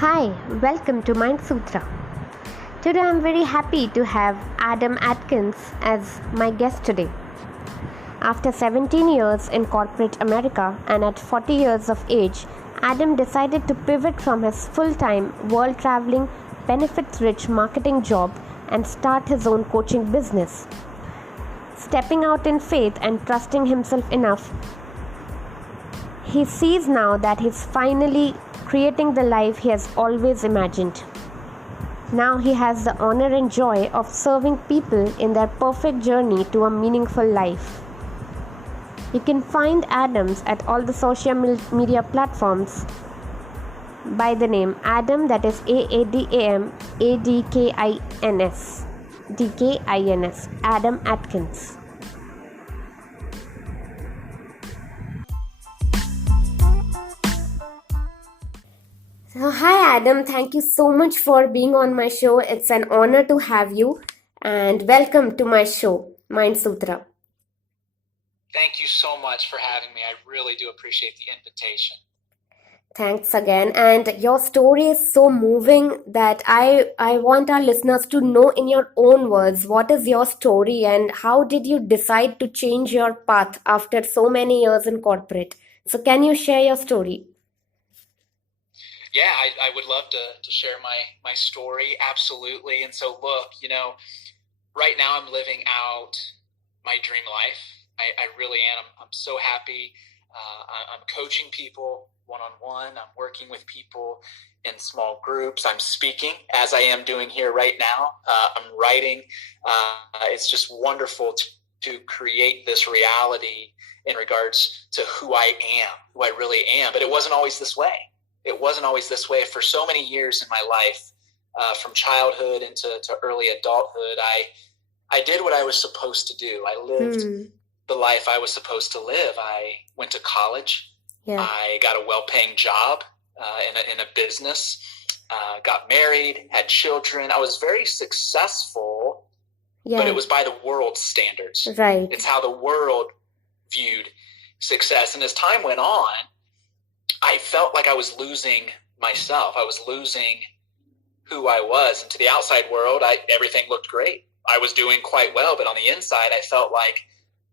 Hi, welcome to Mindsutra. Today I'm very happy to have Adam Adkins as my guest today. After 17 years in corporate America and at 40 years of age, Adam decided to pivot from his full-time, world-traveling, benefits-rich marketing job and start his own coaching business. Stepping out in faith and trusting himself enough, he sees now that he's finally creating the life he has always imagined. Now he has the honor and joy of serving people in their perfect journey to a meaningful life. You can find Aadams at all the social media platforms by the name Aadam, that is Aadam, Adkins, Adam Adkins. So, hi Adam, thank you so much for being on my show. It's an honor to have you and welcome to my show, Mindsutra. Thank you so much for having me. I really do appreciate the invitation. Thanks again. And your story is so moving that I want our listeners to know in your own words, what is your story and how did you decide to change your path after so many years in corporate? So can you share your story? Yeah, I would love to share my story. Absolutely. And so look, right now I'm living out my dream life. I really am. I'm so happy. I'm coaching people one-on-one. I'm working with people in small groups. I'm speaking as I am doing here right now. I'm writing. It's just wonderful to create this reality in regards to who I really am. But it wasn't always this way. It wasn't always this way. For so many years in my life, from childhood into early adulthood, I did what I was supposed to do. I lived the life I was supposed to live. I went to college. Yeah. I got a well-paying job in a business, got married, had children. I was very successful, but it was by the world's standards. Right. It's how the world viewed success. And as time went on, I felt like I was losing myself. I was losing who I was. And to the outside world, everything looked great. I was doing quite well, but on the inside, I felt like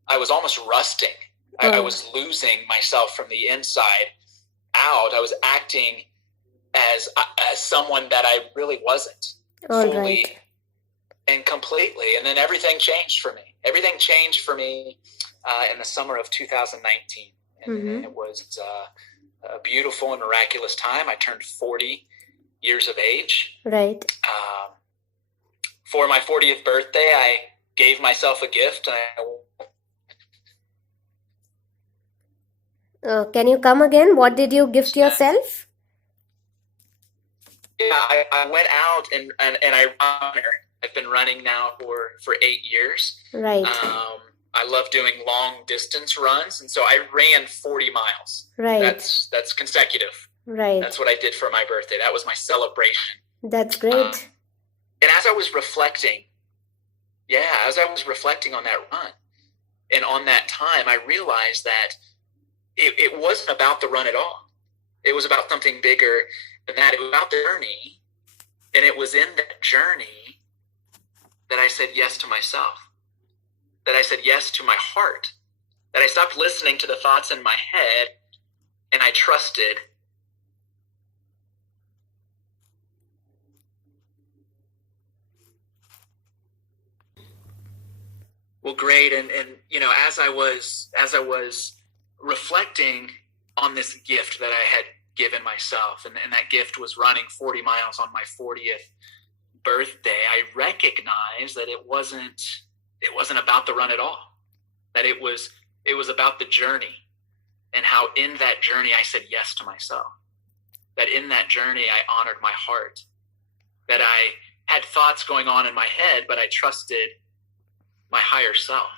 I was almost rusting. I was losing myself from the inside out. I was acting as someone that I really wasn't fully and completely. And then everything changed for me. Everything changed for me in the summer of 2019. And it was a beautiful and miraculous time. I turned 40 years of age. Right. For my 40th birthday, I gave myself a gift. Can you come again? What did you gift yourself? Yeah, I went out and I run. I've been running now for 8 years. Right. I love doing long distance runs, and so I ran 40 miles. Right. That's consecutive. Right. That's what I did for my birthday. That was my celebration. That's great. And as I was reflecting on that run and on that time, I realized that it wasn't about the run at all. It was about something bigger than that. It was about the journey, and it was in that journey that I said yes to myself. That I said yes to my heart, that I stopped listening to the thoughts in my head, and I trusted. Well, great, and as I was reflecting on this gift that I had given myself, and that gift was running 40 miles on my 40th birthday, I recognized that it wasn't about the run at all. That it was about the journey, and how in that journey I said yes to myself. That in that journey I honored my heart. That I had thoughts going on in my head, but I trusted my higher self.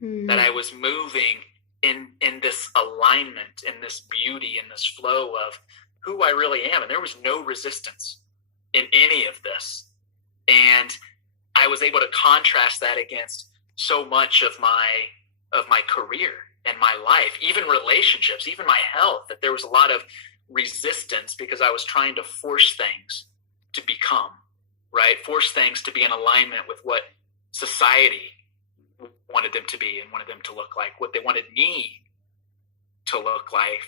That I was moving in this alignment, in this beauty, in this flow of who I really am. And there was no resistance in any of this. And I was able to contrast that against so much of my career and my life, even relationships, even my health, that there was a lot of resistance because I was trying to force things to become, right? Force things to be in alignment with what society wanted them to be and wanted them to look like, what they wanted me to look like.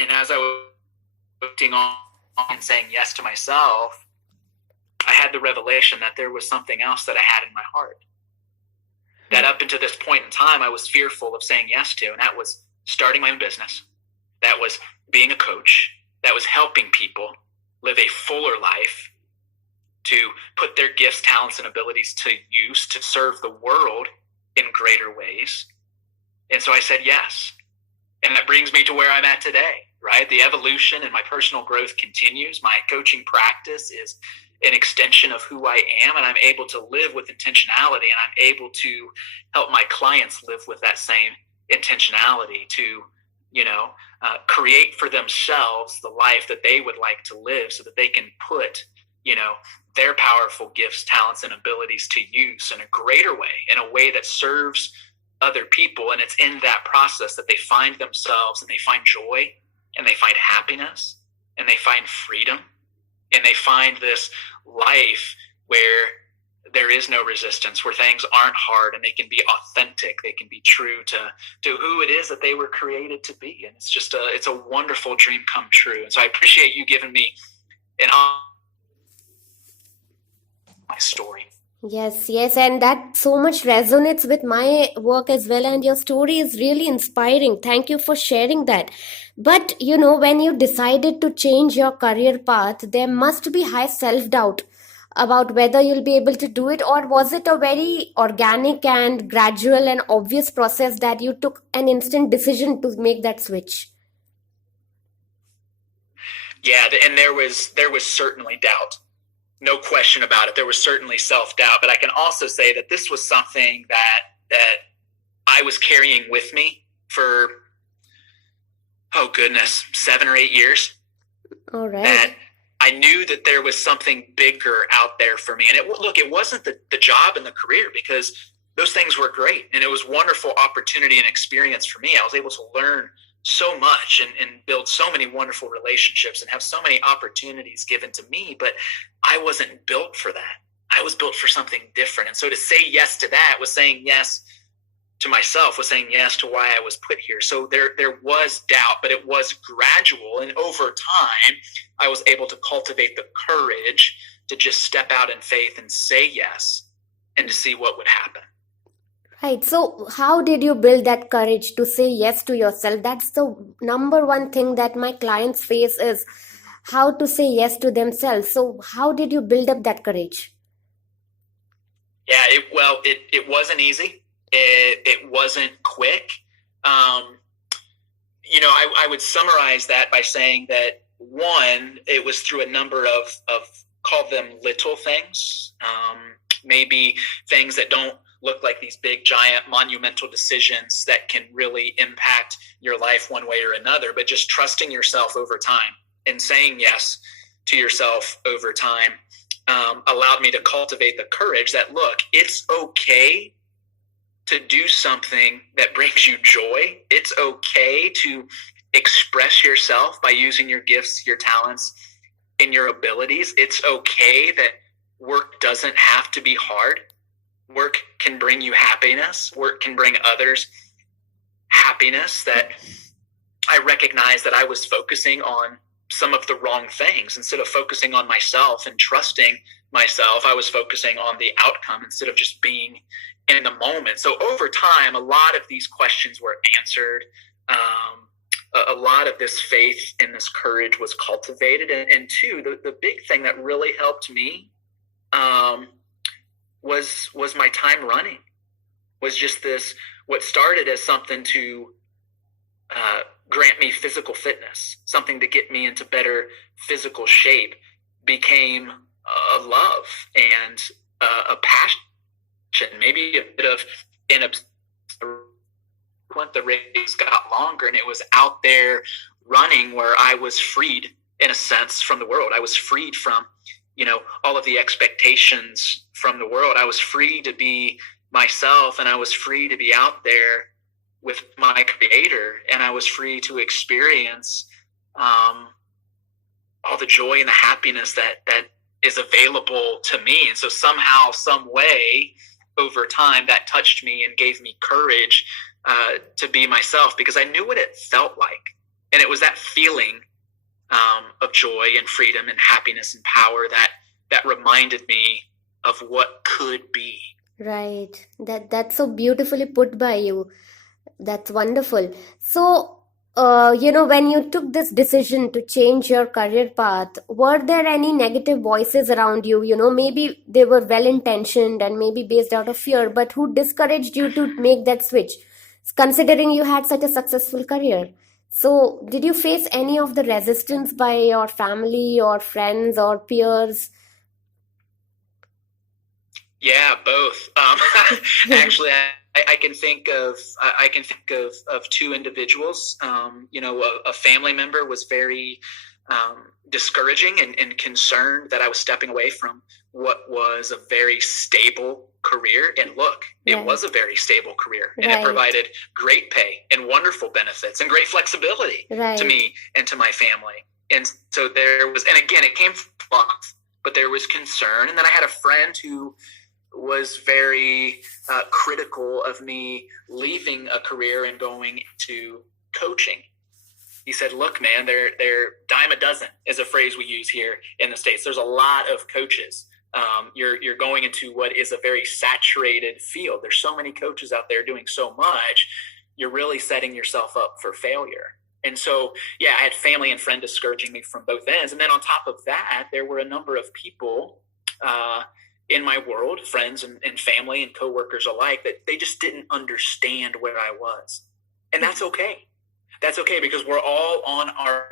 And as I was working on and saying yes to myself, I had the revelation that there was something else that I had in my heart that up until this point in time I was fearful of saying yes to, and that was starting my own business. That was being a coach. That was helping people live a fuller life, to put their gifts, talents, and abilities to use to serve the world in greater ways. And so I said yes. And that brings me to where I'm at today, right? The evolution and my personal growth continues. My coaching practice is an extension of who I am, and I'm able to live with intentionality, and I'm able to help my clients live with that same intentionality to, create for themselves the life that they would like to live, so that they can put, their powerful gifts, talents, and abilities to use in a greater way, in a way that serves other people. And it's in that process that they find themselves, and they find joy, and they find happiness, and they find freedom, and they find this life where there is no resistance, where things aren't hard, and they can be authentic. They can be true to who it is that they were created to be. And it's just it's a wonderful dream come true. And so I appreciate you giving me my story. Yes, and that so much resonates with my work as well. And your story is really inspiring. Thank you for sharing that. But when you decided to change your career path, there must be high self-doubt about whether you'll be able to do it, or was it a very organic and gradual and obvious process that you took an instant decision to make that switch? Yeah, and there was certainly doubt. No question about it. There was certainly self-doubt, but I can also say that this was something that I was carrying with me for, 7 or 8 years. All right. That I knew that there was something bigger out there for me. And it wasn't the job and the career, because those things were great. And it was wonderful opportunity and experience for me. I was able to learn so much and build so many wonderful relationships and have so many opportunities given to me, but I wasn't built for that. I was built for something different. And so to say yes to that was saying yes to myself, was saying yes to why I was put here. So there was doubt, but it was gradual. And over time, I was able to cultivate the courage to just step out in faith and say yes, and to see what would happen. Right. So how did you build that courage to say yes to yourself? That's the number one thing that my clients face, is how to say yes to themselves. So how did you build up that courage? Yeah, it wasn't easy. It wasn't quick. I would summarize that by saying that, one, it was through a number of call them little things, maybe things that don't look like these big, giant, monumental decisions that can really impact your life one way or another, but just trusting yourself over time and saying yes to yourself over time allowed me to cultivate the courage that, look, it's okay to do something that brings you joy. It's okay to express yourself by using your gifts, your talents, and your abilities. It's okay that work doesn't have to be hard. Work can bring you happiness. Work can bring others happiness. That I recognized that I was focusing on some of the wrong things. Instead of focusing on myself and trusting myself, I was focusing on the outcome instead of just being in the moment. So over time, a lot of these questions were answered. A lot of this faith and this courage was cultivated. And two, the big thing that really helped me was my time running. Was just this, what started as something to grant me physical fitness, something to get me into better physical shape, became a love and a passion, maybe a bit of an obsession. The race got longer, and it was out there running where I was freed, in a sense, from the world. I was freed from, all of the expectations from the world. I was free to be myself, and I was free to be out there with my creator, and I was free to experience all the joy and the happiness that is available to me. And so somehow, some way, over time, that touched me and gave me courage to be myself, because I knew what it felt like. And it was that feeling of joy and freedom and happiness and power that reminded me of what could be. Right. That's so beautifully put by you. That's wonderful. So, when you took this decision to change your career path, were there any negative voices around you? Maybe they were well intentioned and maybe based out of fear, but who discouraged you to make that switch, considering you had such a successful career? So, did you face any of the resistance by your family or friends or peers? Yeah, both. Actually, I can think of two individuals. A family member was very discouraging and concerned that I was stepping away from what was a very stable career. And look, it was a very stable career, and it provided great pay and wonderful benefits and great flexibility to me and to my family. And so there was, and again, it came from love, but there was concern. And then I had a friend who was very critical of me leaving a career and going into coaching. He said, look, man, they're dime a dozen is a phrase we use here in the States. There's a lot of coaches. You're going into what is a very saturated field. There's so many coaches out there doing so much. You're really setting yourself up for failure. And so, yeah, I had family and friend discouraging me from both ends. And then on top of that, there were a number of people in my world, friends and family and coworkers alike, that they just didn't understand where I was. And that's okay. That's okay, because we're all on our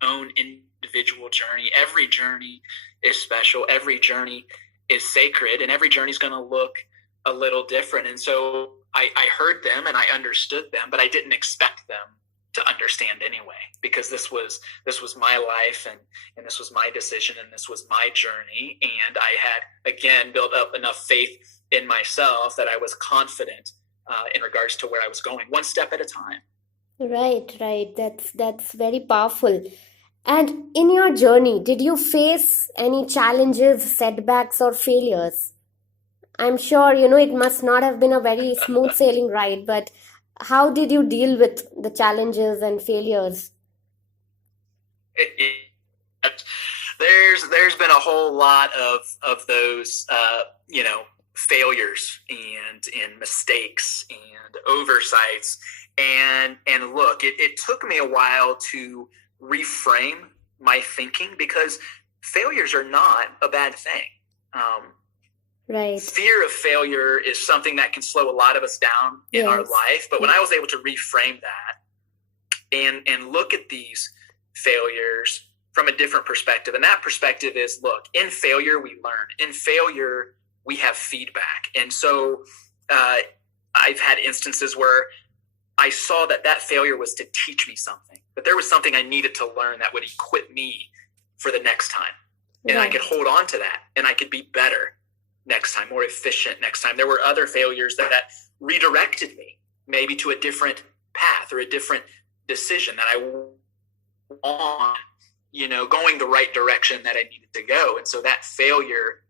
own individual journey. Every journey is special. Every journey is sacred, and every journey is going to look a little different. And so I heard them and I understood them, but I didn't expect them to understand anyway, because this was my life and this was my decision and this was my journey. And I had, again, built up enough faith in myself that I was confident in regards to where I was going, one step at a time. Right. That's very powerful. And in your journey, did you face any challenges, setbacks, or failures? I'm sure, it must not have been a very smooth sailing ride, but how did you deal with the challenges and failures? There's been a whole lot of those failures and mistakes and oversights, and look, it took me a while to reframe my thinking, because failures are not a bad thing. Right. Fear of failure is something that can slow a lot of us down in our life. But when I was able to reframe that and look at these failures from a different perspective, and that perspective is, look, in failure, we learn. In failure, we have feedback. And so I've had instances where I saw that failure was to teach me something, that there was something I needed to learn that would equip me for the next time. And I could hold on to that, and I could be better next time, more efficient next time. There were other failures that redirected me maybe to a different path or a different decision that I on, going the right direction that I needed to go. And so that failure,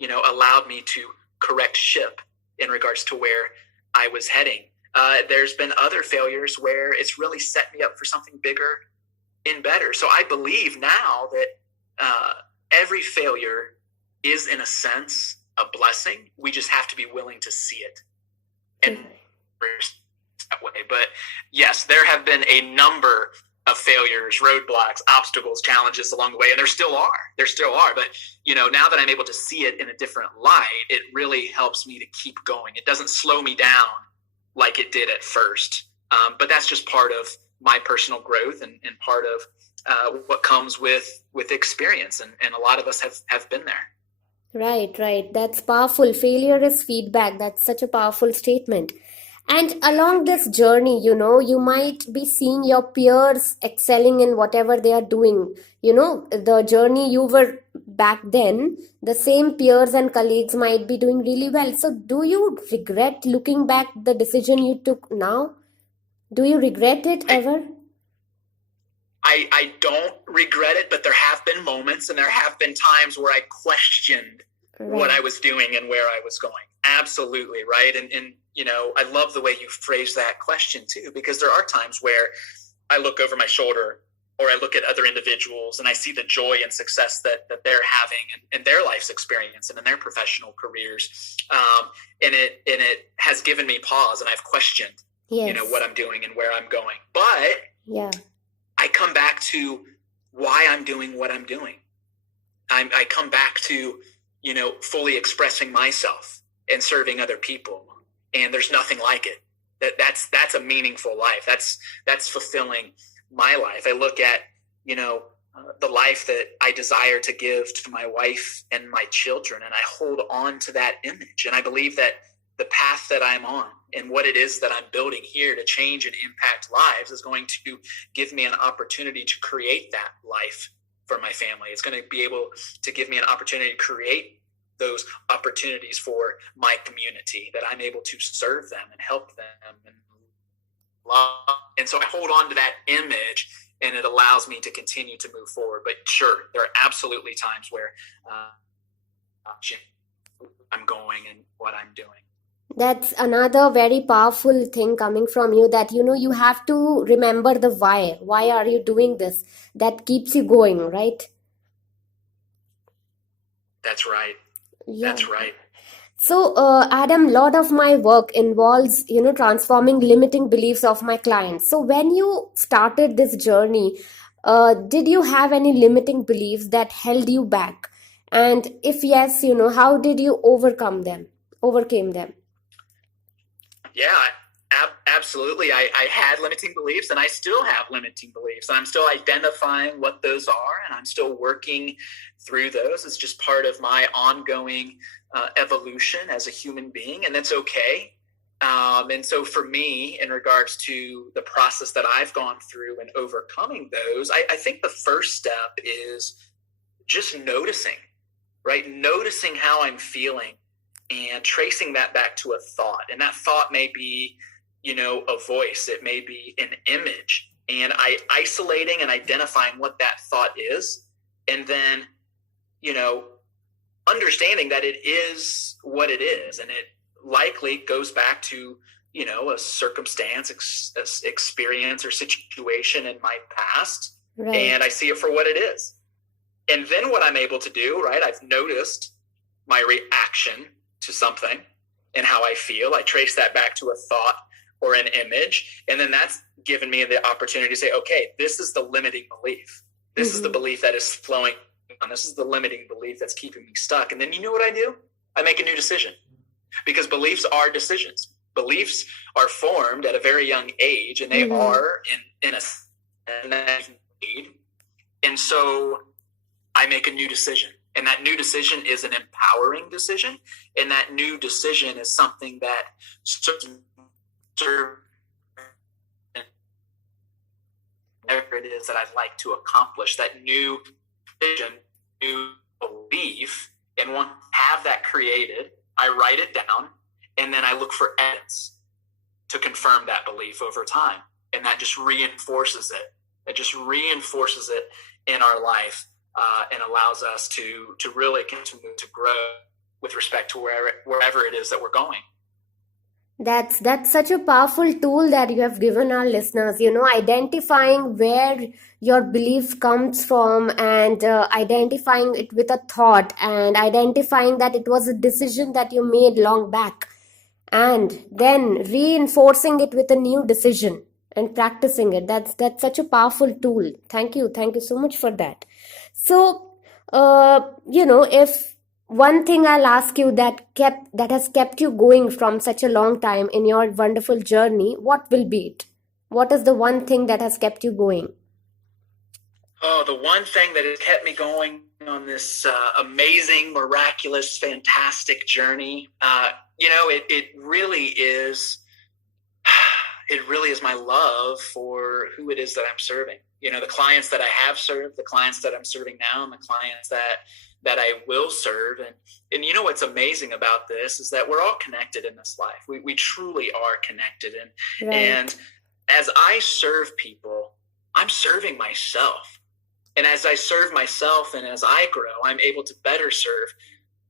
allowed me to correct ship in regards to where I was heading. There's been other failures where it's really set me up for something bigger and better. So I believe now that every failure is, in a sense, a blessing. We just have to be willing to see it and that way. But yes, there have been a number of failures, roadblocks, obstacles, challenges along the way, and there still are. But now that I'm able to see it in a different light, it really helps me to keep going. It doesn't slow me down like it did at first. But that's just part of my personal growth and part of what comes with experience. And a lot of us have been there. Right. That's powerful. Failure is feedback. That's such a powerful statement. And along this journey, you might be seeing your peers excelling in whatever they are doing. The journey you were back then, the same peers and colleagues might be doing really well. So do you regret looking back the decision you took now? Do you regret it ever? I don't regret it, but there have been moments and there have been times where I questioned what I was doing and where I was going. Absolutely, right? And I love the way you phrase that question too, because there are times where I look over my shoulder or I look at other individuals and I see the joy and success that they're having in their life's experience and in their professional careers. And it has given me pause, and I've questioned, what I'm doing and where I'm going. But I come back to why I'm doing what I'm doing. I come back to, fully expressing myself and serving other people. And there's nothing like it. That's a meaningful life. That's fulfilling my life. I look at, the life that I desire to give to my wife and my children, and I hold on to that image. And I believe that the path that I'm on and what it is that I'm building here to change and impact lives is going to give me an opportunity to create that life for my family. It's going to be able to give me an opportunity to create those opportunities for my community, that I'm able to serve them and help them and love. And so I hold on to that image, and it allows me to continue to move forward. But sure, there are absolutely times where I'm going and what I'm doing. That's another very powerful thing coming from you, that you have to remember the why. Why are you doing this? That keeps you going, right? That's right. Yeah. That's right. So, Adam, a lot of my work involves, transforming limiting beliefs of my clients. So, when you started this journey, did you have any limiting beliefs that held you back? And if yes, how did you overcame them? Yeah, absolutely. I had limiting beliefs, and I still have limiting beliefs. And I'm still identifying what those are, and I'm still working through those. It's just part of my ongoing evolution as a human being, and that's okay. And so for me, in regards to the process that I've gone through and overcoming those, I think the first step is just noticing, right? Noticing how I'm feeling and tracing that back to a thought. And that thought may be, a voice. It may be an image. And isolating and identifying what that thought is, and then, understanding that it is what it is. And it likely goes back to, a circumstance, experience, or situation in my past. Right. And I see it for what it is. And then what I'm able to do, right? I've noticed my reaction to something and how I feel. I trace that back to a thought or an image. And then that's given me the opportunity to say, okay, this is the limiting belief. This is the belief that is flowing on. This is the limiting belief that's keeping me stuck. And then you know what I do? I make a new decision, because beliefs are decisions. Beliefs are formed at a very young age, and they are in a need. And so I make a new decision. And that new decision is an empowering decision. And that new decision is something that serves whatever it is that I'd like to accomplish. That new vision, new belief, and once I have that created, I write it down, and then I look for evidence to confirm that belief over time. And that just reinforces it. It just reinforces it in our life. And allows us to really continue to grow with respect to wherever it is that we're going. That's such a powerful tool that you have given our listeners, identifying where your belief comes from, and identifying it with a thought, and identifying that it was a decision that you made long back, and then reinforcing it with a new decision and practicing it. That's such a powerful tool. Thank you so much for that. So, if one thing I'll ask you that has kept you going from such a long time in your wonderful journey, what will be it? What is the one thing that has kept you going? Oh, the one thing that has kept me going on this amazing, miraculous, fantastic journey, it really is. It really is my love for who it is that I'm serving. The clients that I have served, the clients that I'm serving now, and the clients that I will serve. And what's amazing about this is that we're all connected in this life. We truly are connected. And as I serve people, I'm serving myself. And as I serve myself and as I grow, I'm able to better serve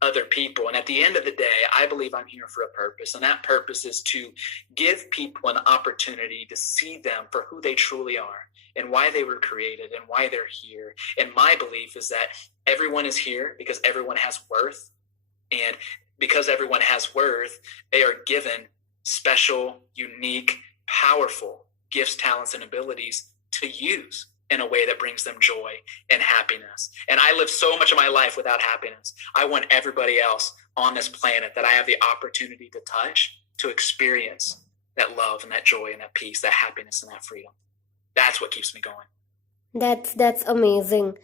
other people. And at the end of the day, I believe I'm here for a purpose. And that purpose is to give people an opportunity to see them for who they truly are and why they were created and why they're here. And my belief is that everyone is here because everyone has worth. And because everyone has worth, they are given special, unique, powerful gifts, talents, and abilities to use in a way that brings them joy and happiness. And I live so much of my life without happiness. I want everybody else on this planet that I have the opportunity to touch, to experience that love and that joy and that peace, that happiness and that freedom. That's what keeps me going. That's amazing.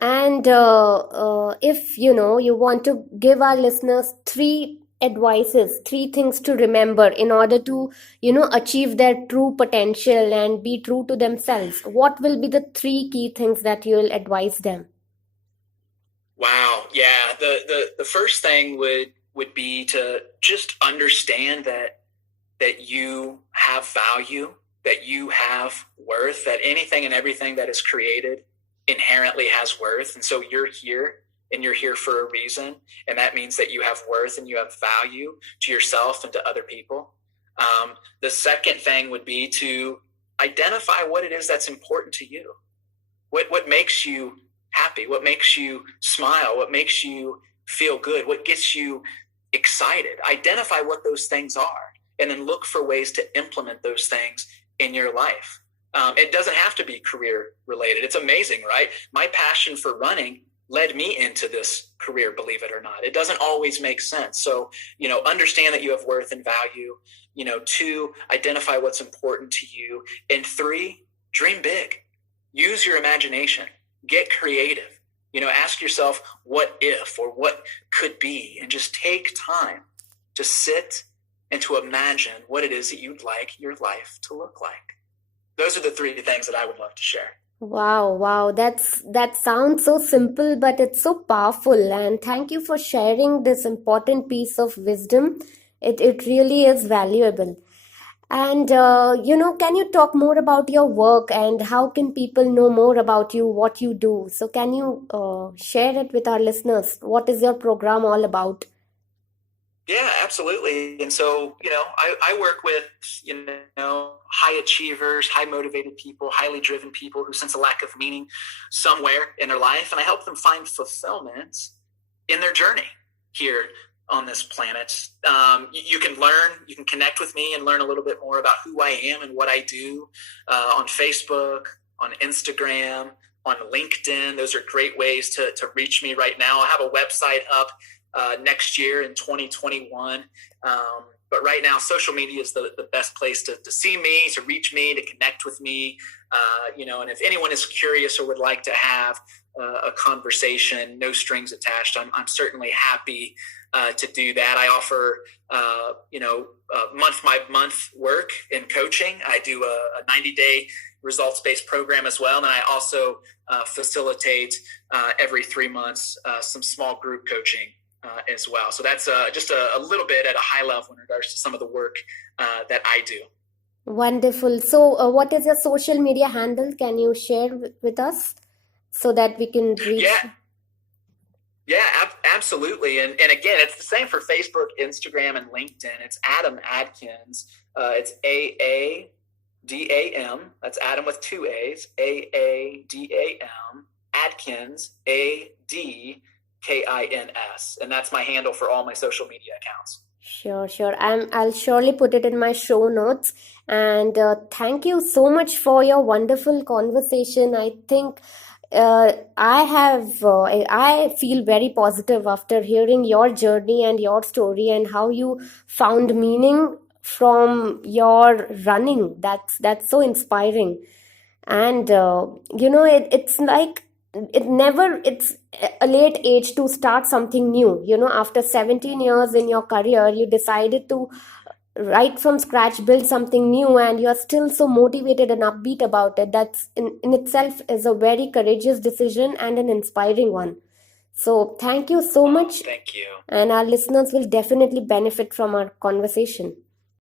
And if you want to give our listeners three advices, three things to remember in order to achieve their true potential and be true to themselves, what will be the three key things that you'll advise them? Wow, yeah. The first thing would be to just understand that you have value, that you have worth, that anything and everything that is created inherently has worth. And so you're here and you're here for a reason. And that means that you have worth and you have value to yourself and to other people. The second thing would be to identify what it is that's important to you. What makes you happy? What makes you smile? What makes you feel good? What gets you excited? Identify what those things are and then look for ways to implement those things in your life. It doesn't have to be career related. It's amazing, right? My passion for running led me into this career, believe it or not. It doesn't always make sense. So, understand that you have worth and value. 2, identify what's important to you. And 3, dream big. Use your imagination. Get creative. Ask yourself what if or what could be, and just take time to sit and to imagine what it is that you'd like your life to look like. Those are the 3 things that I would love to share. Wow, that sounds so simple, but it's so powerful. And thank you for sharing this important piece of wisdom. It really is valuable. And can you talk more about your work and how can people know more about you, what you do? So can you share it with our listeners? What is your program all about? Yeah, absolutely. And so, I work with, high achievers, high motivated people, highly driven people who sense a lack of meaning somewhere in their life. And I help them find fulfillment in their journey here on this planet. You can connect with me and learn a little bit more about who I am and what I do on Facebook, on Instagram, on LinkedIn. Those are great ways to reach me right now. I have a website up next year in 2021. But right now, social media is the best place to see me, to reach me, to connect with me. And if anyone is curious or would like to have a conversation, no strings attached, I'm certainly happy to do that. I offer, month by month work in coaching. I do a 90-day results-based program as well. And I also facilitate every 3 months some small group coaching as well. So that's just a little bit at a high level in regards to some of the work that I do. Wonderful. So what is your social media handle? Can you share with us so that we can reach? Yeah, absolutely. And again, it's the same for Facebook, Instagram, and LinkedIn. It's Aadam Adkins. It's AADAM. That's Adam with 2 A's. AADAM. Adkins. ADKINS. And that's my handle for all my social media accounts. Sure. I'll surely put it in my show notes. And thank you so much for your wonderful conversation. I think I feel very positive after hearing your journey and your story and how you found meaning from your running. That's so inspiring. And it's like it's a late age to start something new. After 17 years in your career, you decided to right from scratch build something new, and you are still so motivated and upbeat about it. That's in itself is a very courageous decision and an inspiring one. So thank you so much. Thank you. And our listeners will definitely benefit from our conversation.